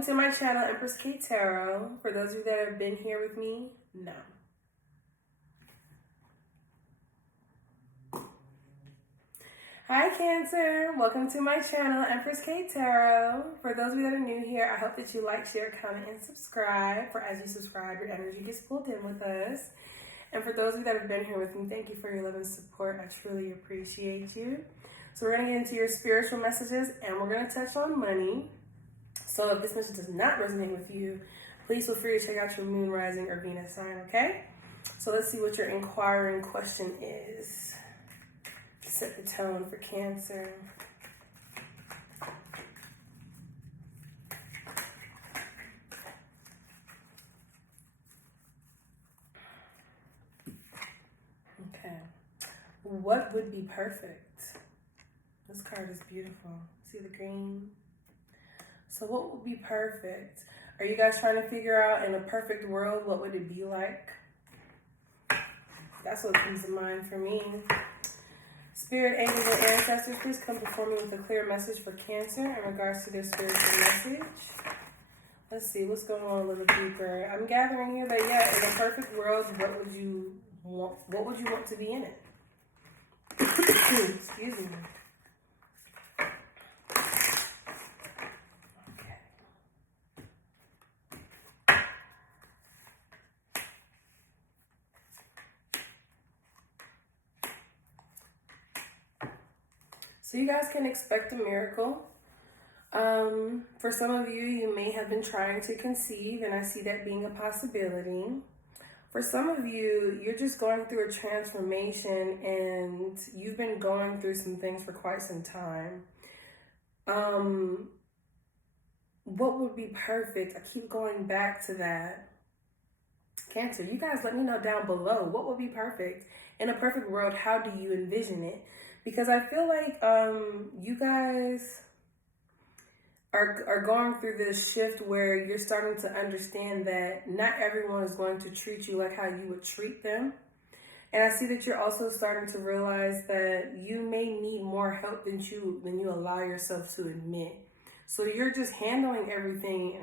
Welcome to my channel, EmpressKateTarot. For those of you that have been here with me, no. Hi Cancer, welcome to my channel, EmpressKateTarot. For those of you that are new here, I hope that you like, share, comment, and subscribe. For as you subscribe, your energy gets pulled in with us. And for those of you that have been here with me, thank you for your love and support. I truly appreciate you. So we're going to get into your spiritual messages, and we're going to touch on money. So if this message does not resonate with you, please feel free to check out your moon, rising, or Venus sign, okay? So let's see what your inquiring question is. Set the tone for Cancer. Okay. What would be perfect? This card is beautiful. See the green? So what would be perfect? Are you guys trying to figure out in a perfect world, what would it be like? That's what comes to mind for me. Spirit, angels, and ancestors, please come before me with a clear message for Cancer in regards to their spiritual message. Let's see, what's going on a little deeper? I'm gathering here that, yeah, in a perfect world, what would you want to be in it? Excuse me. So you guys can expect a miracle. For some of you, you may have been trying to conceive, and I see that being a possibility. For some of you, you're just going through a transformation, and you've been going through some things for quite some time. What would be perfect? I keep going back to that. Cancer, you guys let me know down below. What would be perfect? In a perfect world, how do you envision it? Because I feel like you guys are going through this shift where you're starting to understand that not everyone is going to treat you like how you would treat them. And I see that you're also starting to realize that you may need more help than you allow yourself to admit. So you're just handling everything.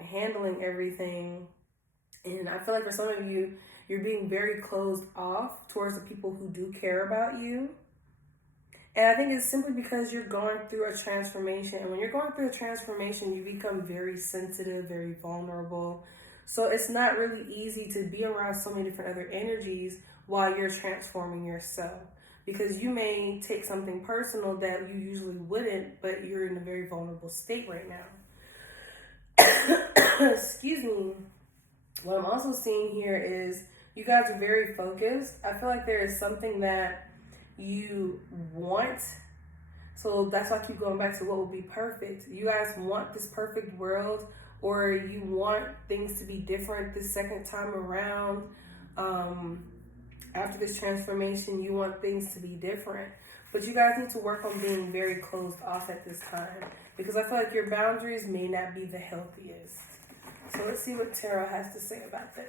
And I feel like for some of you, you're being very closed off towards the people who do care about you. And I think it's simply because you're going through a transformation. And when you're going through a transformation, you become very sensitive, very vulnerable. So it's not really easy to be around so many different other energies while you're transforming yourself. Because you may take something personal that you usually wouldn't, but you're in a very vulnerable state right now. Excuse me. What I'm also seeing here is you guys are very focused. I feel like there is something that you want. So that's why I keep going back to what would be perfect. You guys want this perfect world, or you want things to be different this second time around. After this transformation, you want things to be different. But you guys need to work on being very closed off at this time, because I feel like your boundaries may not be the healthiest. So let's see what Tarot has to say about this.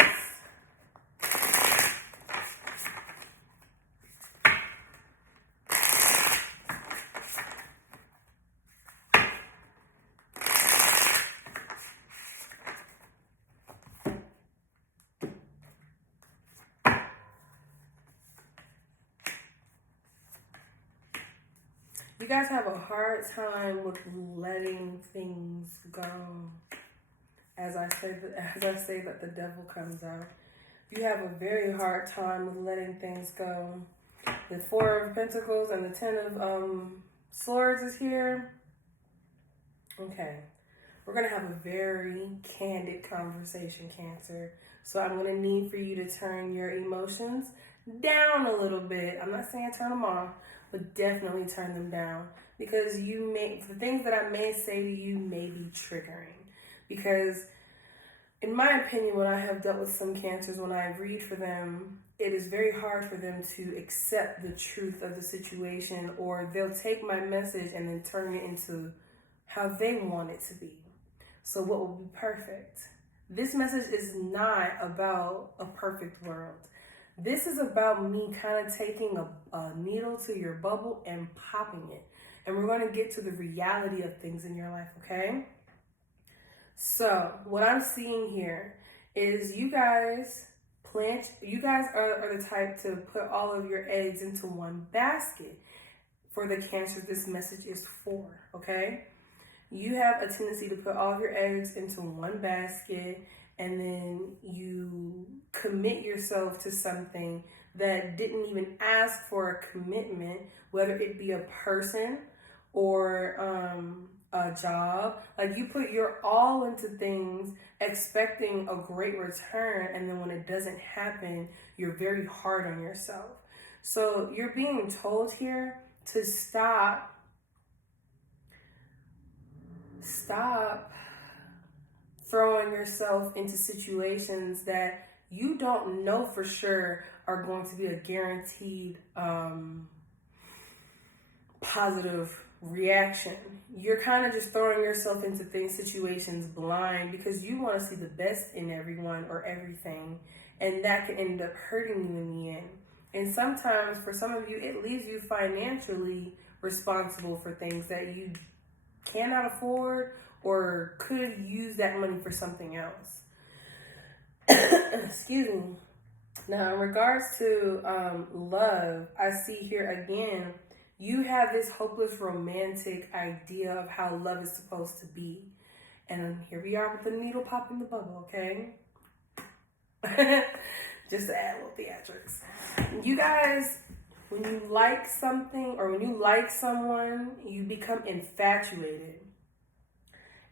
You guys have a hard time with letting things go. As I say that the devil comes out. You have a very hard time with letting things go. The Four of Pentacles and the Ten of Swords is here. Okay. We're going to have a very candid conversation, Cancer. So I'm going to need for you to turn your emotions down a little bit. I'm not saying turn them off, but definitely turn them down. Because the things that I may say to you may be triggering. Because in my opinion, when I have dealt with some Cancers, when I read for them, it is very hard for them to accept the truth of the situation, or they'll take my message and then turn it into how they want it to be. So what will be perfect? This message is not about a perfect world. This is about me kind of taking a needle to your bubble and popping it. And we're going to get to the reality of things in your life, okay? So what I'm seeing here is you guys are the type to put all of your eggs into one basket. For the Cancer, this message is for, okay? You have a tendency to put all of your eggs into one basket, and then you commit yourself to something that didn't even ask for a commitment, whether it be a person or a job. Like, you put your all into things expecting a great return, and then when it doesn't happen, you're very hard on yourself. So you're being told here to stop throwing yourself into situations that you don't know for sure are going to be a guaranteed positive reaction. You're kind of just throwing yourself into situations blind because you want to see the best in everyone or everything, and that can end up hurting you in the end. And sometimes, for some of you, it leaves you financially responsible for things that you cannot afford or could use that money for something else. Excuse me. Now, in regards to love, I see here again, you have this hopeless romantic idea of how love is supposed to be. And here we are with the needle popping the bubble, okay? Just to add a little theatrics. You guys, when you like something or when you like someone, you become infatuated.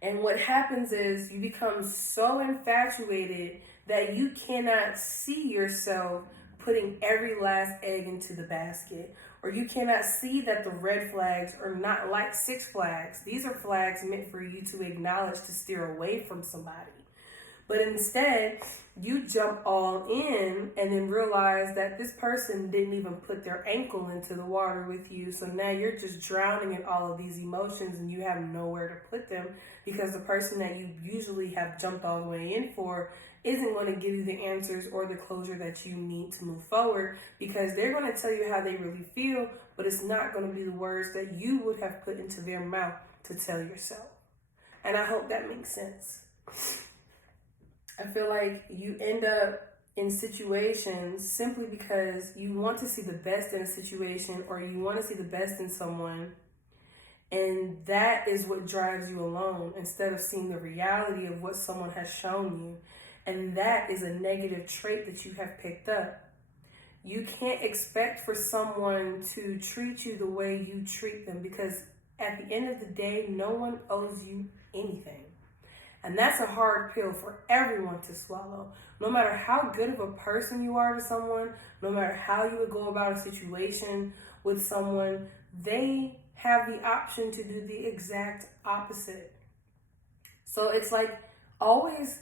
And what happens is you become so infatuated that you cannot see yourself putting every last egg into the basket. Or you cannot see that the red flags are not like 6 flags. These are flags meant for you to acknowledge to steer away from somebody. But instead, you jump all in and then realize that this person didn't even put their ankle into the water with you. So now you're just drowning in all of these emotions and you have nowhere to put them because the person that you usually have jumped all the way in for isn't going to give you the answers or the closure that you need to move forward, because they're going to tell you how they really feel, but it's not going to be the words that you would have put into their mouth to tell yourself. And I hope that makes sense. I feel like you end up in situations simply because you want to see the best in a situation or you want to see the best in someone, and that is what drives you alone instead of seeing the reality of what someone has shown you. And that is a negative trait that you have picked up. You can't expect for someone to treat you the way you treat them, because at the end of the day, no one owes you anything. And that's a hard pill for everyone to swallow. No matter how good of a person you are to someone, no matter how you would go about a situation with someone, they have the option to do the exact opposite. So it's like, always,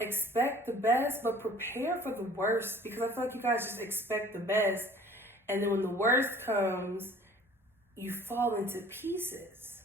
expect the best, but prepare for the worst, because I feel like you guys just expect the best. And then when the worst comes, you fall into pieces.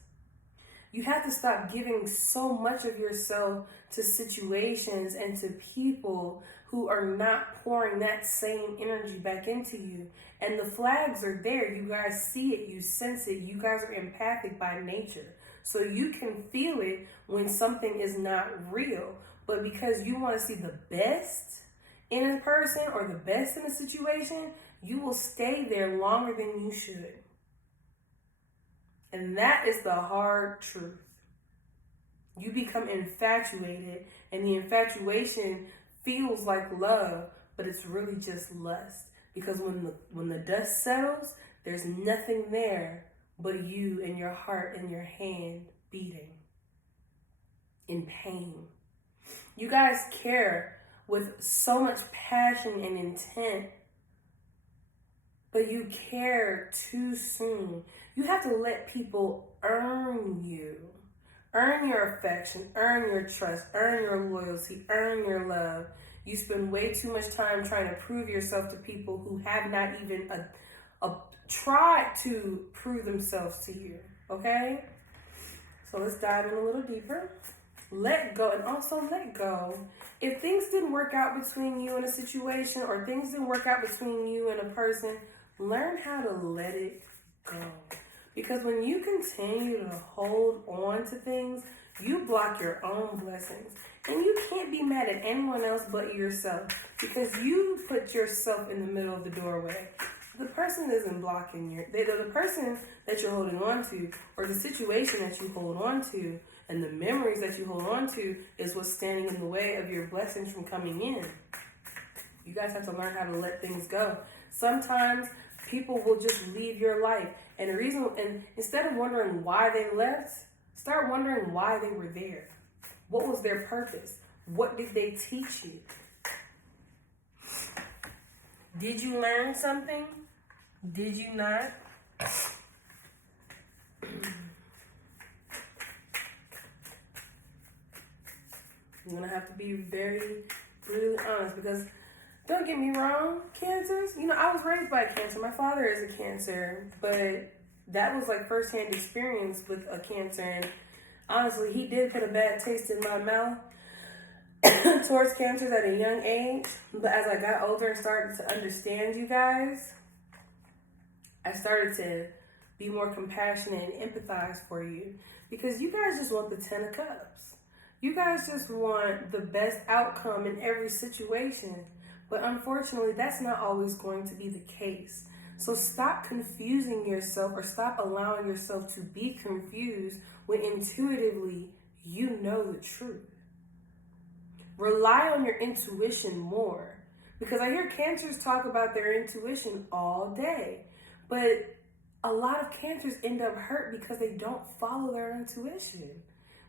You have to stop giving so much of yourself to situations and to people who are not pouring that same energy back into you. And the flags are there. You guys see it. You sense it. You guys are empathic by nature. So you can feel it when something is not real. But because you want to see the best in a person or the best in a situation, you will stay there longer than you should. And that is the hard truth. You become infatuated, and the infatuation feels like love, but it's really just lust. Because when the dust settles, there's nothing there but you and your heart and your hand beating in pain. You guys care with so much passion and intent, but you care too soon. You have to let people earn you. Earn your affection, earn your trust, earn your loyalty, earn your love. You spend way too much time trying to prove yourself to people who have not even tried to prove themselves to you, okay? So let's dive in a little deeper. Let go, and also let go. If things didn't work out between you and a situation, or things didn't work out between you and a person, learn how to let it go. Because when you continue to hold on to things, You block your own blessings. And you can't be mad at anyone else but yourself, because you put yourself in the middle of the doorway. The person isn't blocking the person that you're holding on to, or the situation that you hold on to, and the memories that you hold on to is what's standing in the way of your blessings from coming in. You guys have to learn how to let things go. Sometimes people will just leave your life. And instead of wondering why they left, start wondering why they were there. What was their purpose? What did they teach you? Did you learn something? Did you not? You're going to have to be very brutally honest, because don't get me wrong, Cancers, I was raised by a Cancer. My father is a Cancer, but that was like firsthand experience with a Cancer. And honestly, he did put a bad taste in my mouth towards Cancers at a young age. But as I got older and started to understand you guys, I started to be more compassionate and empathize for you, because you guys just want the 10 of Cups. You guys just want the best outcome in every situation. But unfortunately, that's not always going to be the case. So stop confusing yourself, or stop allowing yourself to be confused when intuitively you know the truth. Rely on your intuition more, because I hear Cancers talk about their intuition all day. But a lot of Cancers end up hurt because they don't follow their intuition,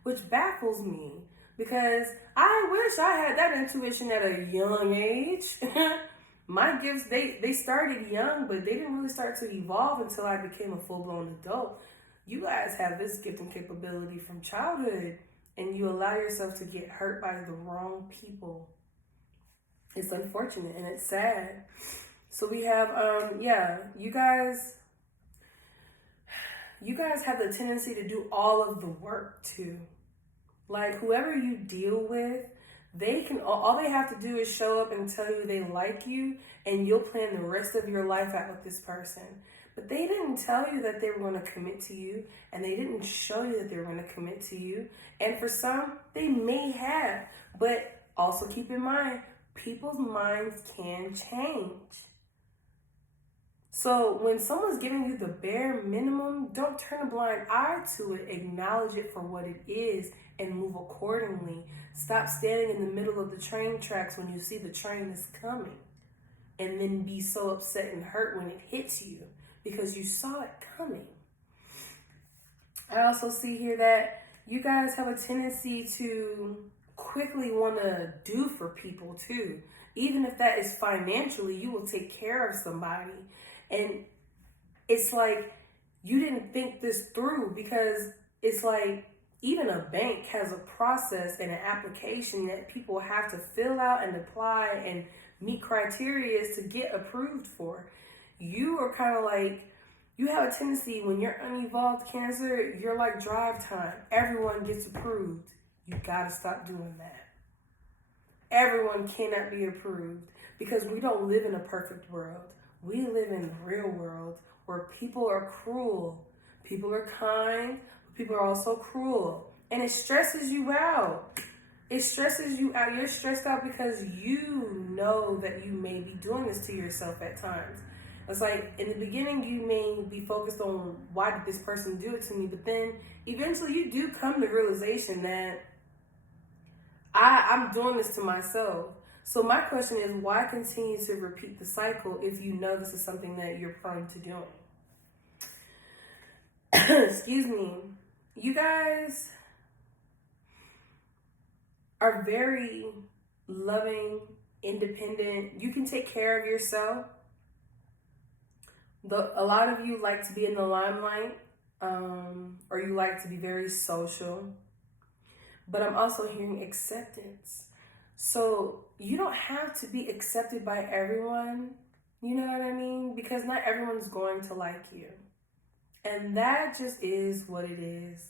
which baffles me, because I wish I had that intuition at a young age. My gifts, they started young, but they didn't really start to evolve until I became a full-blown adult. You guys have this gift and capability from childhood, and you allow yourself to get hurt by the wrong people. It's unfortunate and it's sad. So we have, you guys have the tendency to do all of the work too. Like, whoever you deal with, all they have to do is show up and tell you they like you, and you'll plan the rest of your life out with this person. But they didn't tell you that they were going to commit to you, and they didn't show you that they were going to commit to you. And for some, they may have. But also keep in mind, people's minds can change. So when someone's giving you the bare minimum, don't turn a blind eye to it. Acknowledge it for what it is and move accordingly. Stop standing in the middle of the train tracks when you see the train is coming, and then be so upset and hurt when it hits you because you saw it coming. I also see here that you guys have a tendency to quickly want to do for people too. Even if that is financially, you will take care of somebody. And it's like you didn't think this through, because it's like even a bank has a process and an application that people have to fill out and apply and meet criteria to get approved for. You are kind of like, you have a tendency when you're unevolved Cancer, you're like drive time. Everyone gets approved. You gotta stop doing that. Everyone cannot be approved, because we don't live in a perfect world. We live in the real world where people are cruel. People are kind, but people are also cruel. And it stresses you out. It stresses you out. You're stressed out because you know that you may be doing this to yourself at times. It's like in the beginning, you may be focused on why did this person do it to me? But then eventually you do come to the realization that I'm doing this to myself. So my question is, why continue to repeat the cycle if you know this is something that you're prone to doing? Excuse me. You guys are very loving, independent. You can take care of yourself. A lot of you like to be in the limelight, or you like to be very social. But I'm also hearing acceptance. So you don't have to be accepted by everyone, you know what I mean? Because not everyone's going to like you. And that just is what it is.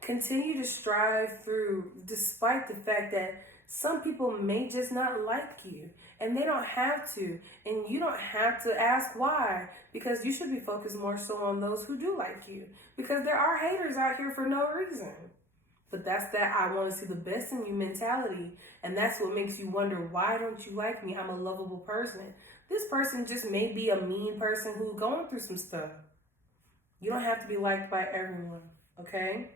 Continue to strive through, despite the fact that some people may just not like you. And they don't have to. And you don't have to ask why. Because you should be focused more so on those who do like you. Because there are haters out here for no reason. but that's that I want to see the best in you mentality. And that's what makes you wonder, why don't you like me? I'm a lovable person. This person just may be a mean person who's going through some stuff. You don't have to be liked by everyone, okay?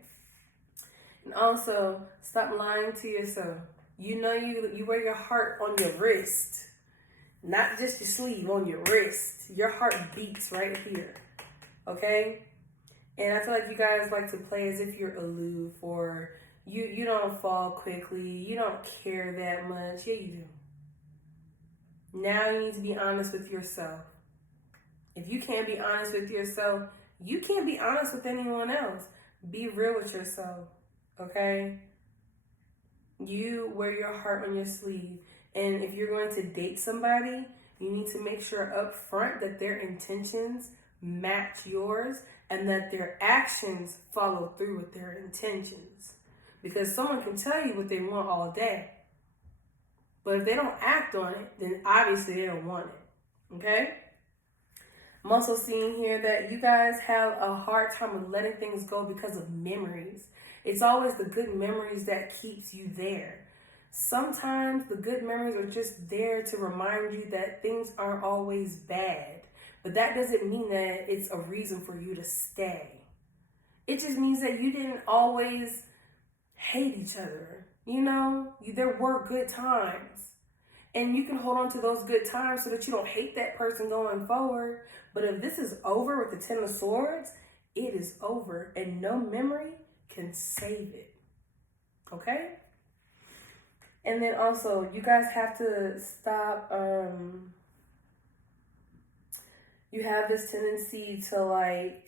And also, stop lying to yourself. You know you wear your heart on your wrist. Not just your sleeve, on your wrist. Your heart beats right here, okay? And I feel like you guys like to play as if you're aloof, or you don't fall quickly. You don't care that much. Yeah, you do. Now you need to be honest with yourself. If you can't be honest with yourself, you can't be honest with anyone else. Be real with yourself, okay? You wear your heart on your sleeve. And if you're going to date somebody, you need to make sure up front that their intentions match yours and that their actions follow through with their intentions. Because someone can tell you what they want all day, but if they don't act on it, then obviously they don't want it, okay? I'm also seeing here that you guys have a hard time with letting things go because of memories. It's always the good memories that keeps you there. Sometimes the good memories are just there to remind you that things aren't always bad. But that doesn't mean that it's a reason for you to stay. It just means that you didn't always hate each other. You know, there were good times. And you can hold on to those good times so that you don't hate that person going forward. But if this is over with the 10 of Swords, it is over. And no memory can save it. Okay? And then also, you guys have to stop. You have this tendency to, like,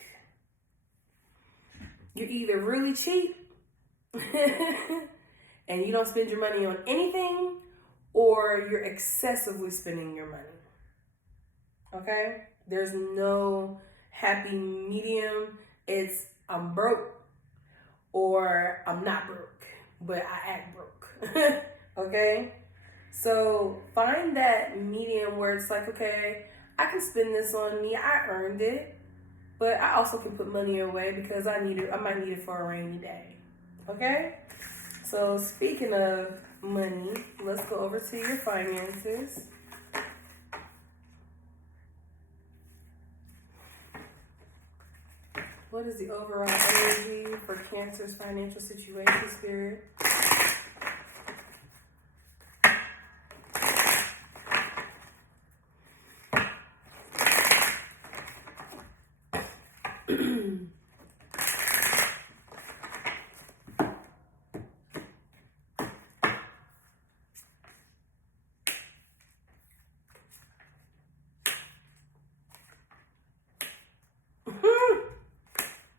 you're either really cheap and you don't spend your money on anything, or you're excessively spending your money. Okay? There's no happy medium. It's I'm broke or I'm not broke, but I act broke. Okay? So find that medium where it's like, okay, I can spend this on me. I earned it, but I also can put money away because I might need it for a rainy day. Okay? So speaking of money, let's go over to your finances. What is the overall energy for Cancer's financial situation, Spirit?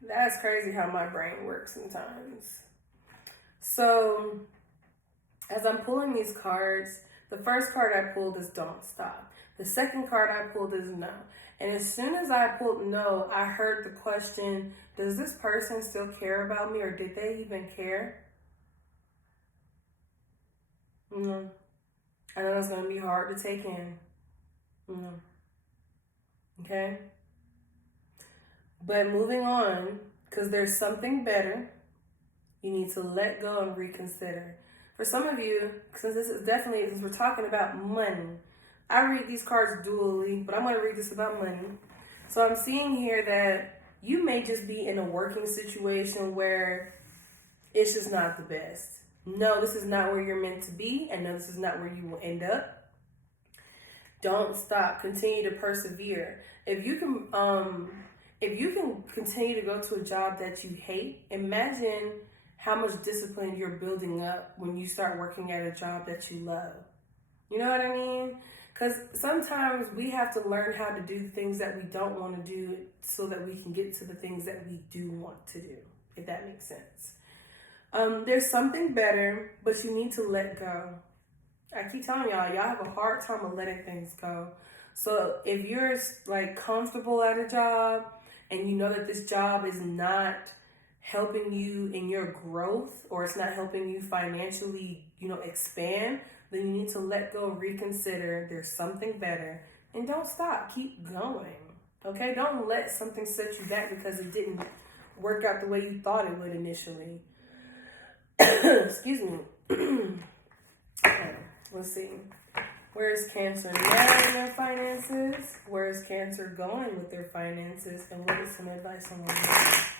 That's crazy how my brain works sometimes. So, as I'm pulling these cards, the first card I pulled is Don't Stop. The second card I pulled is No. And as soon as I pulled No, I heard the question, does this person still care about me, or did they even care? No. I know it's going to be hard to take in. No. Okay? But moving on, because there's something better, you need to let go and reconsider. For some of you, since we're talking about money, I read these cards dually, but I'm going to read this about money. So I'm seeing here that you may just be in a working situation where it's just not the best. No, this is not where you're meant to be, and no, this is not where you will end up. Don't stop. Continue to persevere. If you can continue to go to a job that you hate, imagine how much discipline you're building up when you start working at a job that you love. You know what I mean? Because sometimes we have to learn how to do things that we don't want to do so that we can get to the things that we do want to do, if that makes sense. There's something better, but you need to let go. I keep telling y'all have a hard time of letting things go. So if you're like comfortable at a job and you know that this job is not helping you in your growth, or it's not helping you financially, expand, then you need to let go, reconsider. There's something better, and don't stop. Keep going. Okay? Don't let something set you back because it didn't work out the way you thought it would initially. Excuse me. Okay, let's see. Where is Cancer now in their finances? Where is Cancer going with their finances? And what is some advice on that?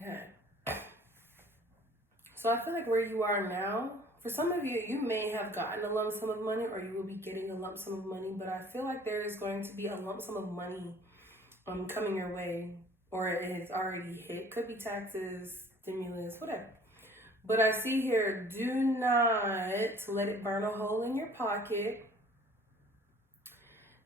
Okay. So I feel like where you are now, for some of you, you may have gotten a lump sum of money or you will be getting a lump sum of money, but I feel like there is going to be a lump sum of money coming your way, or it has already hit. Could be taxes, stimulus, whatever. But I see here, do not let it burn a hole in your pocket.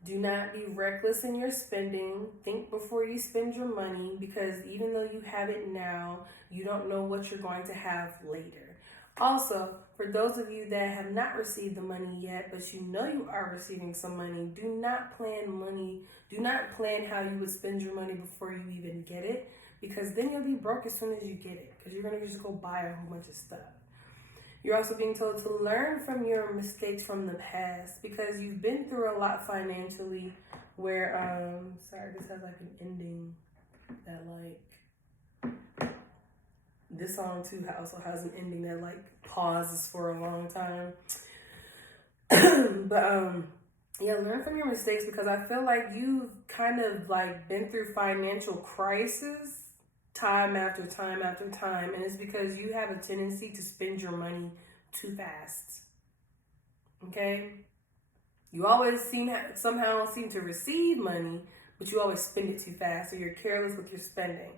Do not be reckless in your spending. Think before you spend your money, because even though you have it now, you don't know what you're going to have later. Also, for those of you that have not received the money yet, but you know you are receiving some money, do not plan money. Do not plan how you would spend your money before you even get it, because then you'll be broke as soon as you get it, because you're going to just go buy a whole bunch of stuff. You're also being told to learn from your mistakes from the past, because you've been through a lot financially where, sorry, this has like an ending that like, this song too also has an ending that like pauses for a long time. But, yeah, learn from your mistakes, because I feel like you've kind of like been through financial crisis time after time after time, and it's because you have a tendency to spend your money too fast. Okay, you always somehow seem to receive money, but you always spend it too fast, or you're careless with your spending.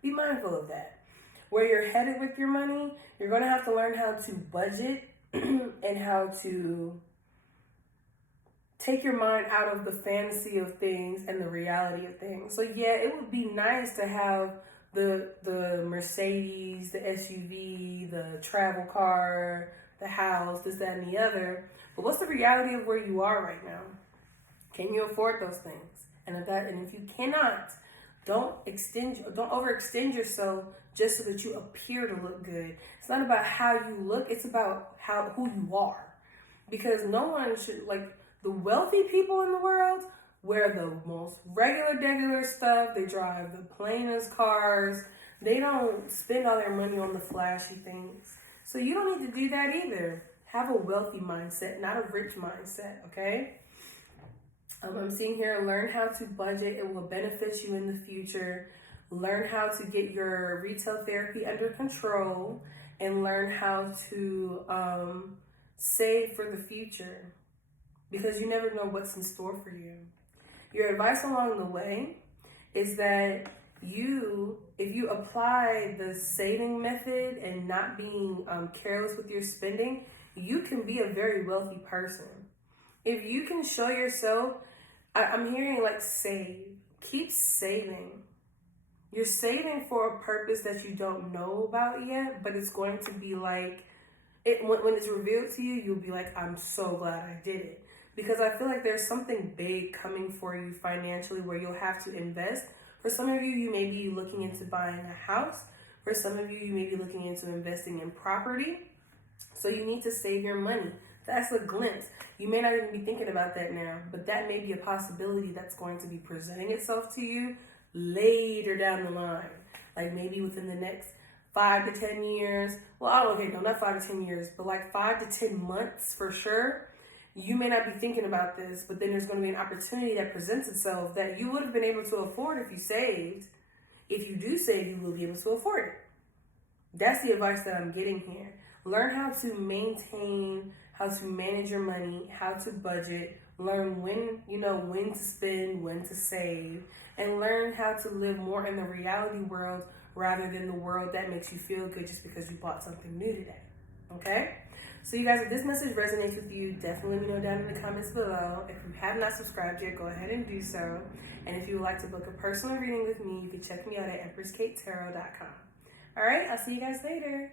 Be mindful of that. Where you're headed with your money, you're going to have to learn how to budget and how to take your mind out of the fantasy of things and the reality of things. So yeah, it would be nice to have the Mercedes, the SUV, the travel car, the house, this, that, and the other. But what's the reality of where you are right now? Can you afford those things? And if you cannot, don't overextend yourself just so that you appear to look good. It's not about how you look, it's about who you are. Because no one should, like, the wealthy people in the world wear the most regular stuff. They drive the plainest cars. They don't spend all their money on the flashy things. So you don't need to do that either. Have a wealthy mindset, not a rich mindset, okay? I'm seeing here, learn how to budget. It will benefit you in the future. Learn how to get your retail therapy under control, and learn how to save for the future, because you never know what's in store for you. Your advice along the way is that if you apply the saving method and not being careless with your spending, you can be a very wealthy person. If you can show yourself, I'm hearing like save. Keep saving. You're saving for a purpose that you don't know about yet, but it's going to be like, when it's revealed to you, you'll be like, I'm so glad I did it. Because I feel like there's something big coming for you financially where you'll have to invest. For some of you, you may be looking into buying a house. For some of you, you may be looking into investing in property. So you need to save your money. That's a glimpse. You may not even be thinking about that now, but that may be a possibility that's going to be presenting itself to you later down the line. Like maybe within the next 5 to 10 years. Well, okay, no, not 5 to 10 years, but like 5 to 10 months for sure. You may not be thinking about this, but then there's going to be an opportunity that presents itself that you would have been able to afford if you saved. If you do save, you will be able to afford it. That's the advice that I'm getting here. Learn how to maintain, how to manage your money, how to budget, learn when to spend, when to save, and learn how to live more in the reality world rather than the world that makes you feel good just because you bought something new today. Okay? So you guys, if this message resonates with you, definitely let me know down in the comments below. If you have not subscribed yet, go ahead and do so. And if you would like to book a personal reading with me, you can check me out at EmpressKateTarot.com. All right, I'll see you guys later.